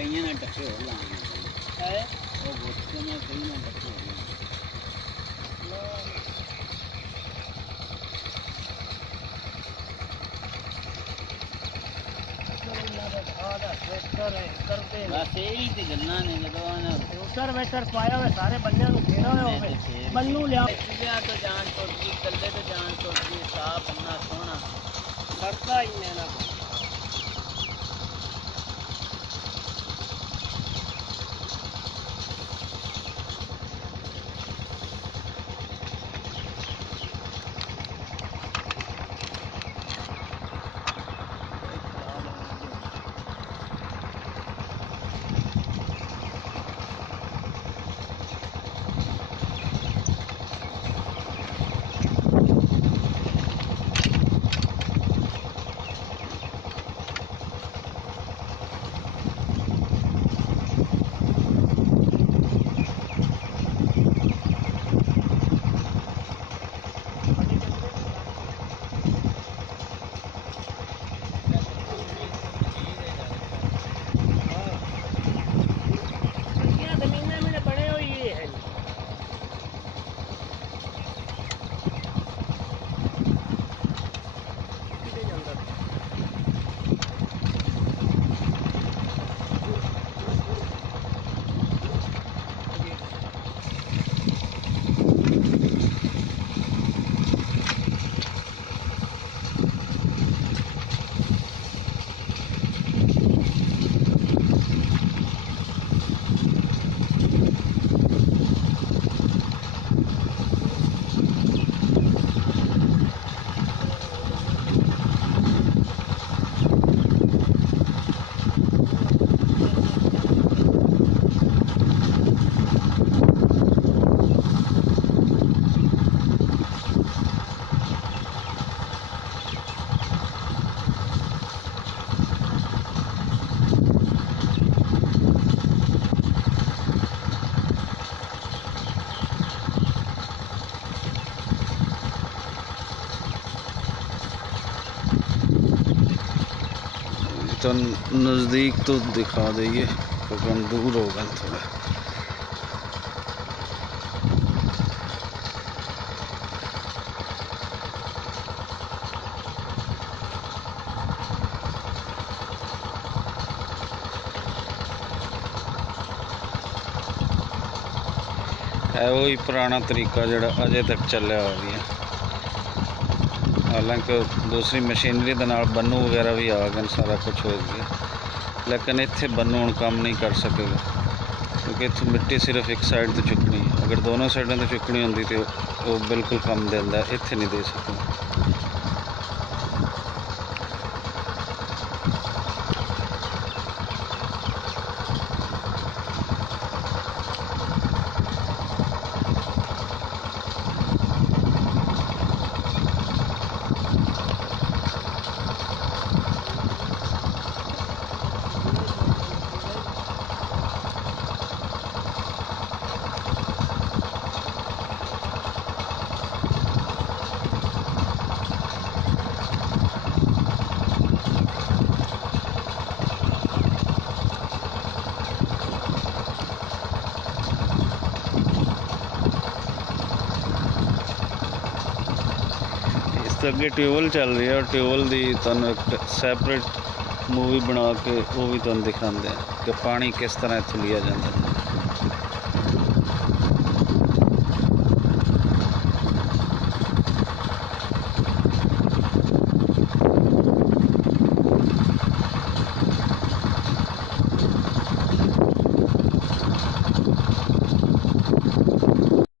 कई ना टक्के हो लाने है वो बोतल में कई ना टक्के हो बस यही तो गल्लां ने जो उतर वेटर पाया हुआ सारे बंदे घेरा हुआ बन्नू लिया तो जान टुट गई कल्ले तो जान टुट गई साफ बन्ना सोना करता ही मैं ना तो नज़दीक तो दिखा देंगे क्योंकि हम दूर हो गए थोड़ा। है वही पुराना तरीका जो अजे तक चलिया आ रही है। हालांकि दूसरी मशीनरी के नाल बन्नू वगैरह भी आ गए, सारा कुछ हो गया, लेकिन इत्थे बन्नू हुण काम नहीं कर सकेगा क्योंकि इत्थों मिट्टी सिर्फ एक साइड तो चुकनी है। अगर दोनों साइडों तो चुकनी होंदी तो वो बिल्कुल काम देंदा, इत्थे नहीं दे सकता। अगे ट्यूबवैल चल रही है और ट्यूबवैल की तुहानूं एक सैपरेट मूवी बना के वो भी तुहानूं दिखाते हैं कि पानी किस तरह इत्थों लिया जाता है।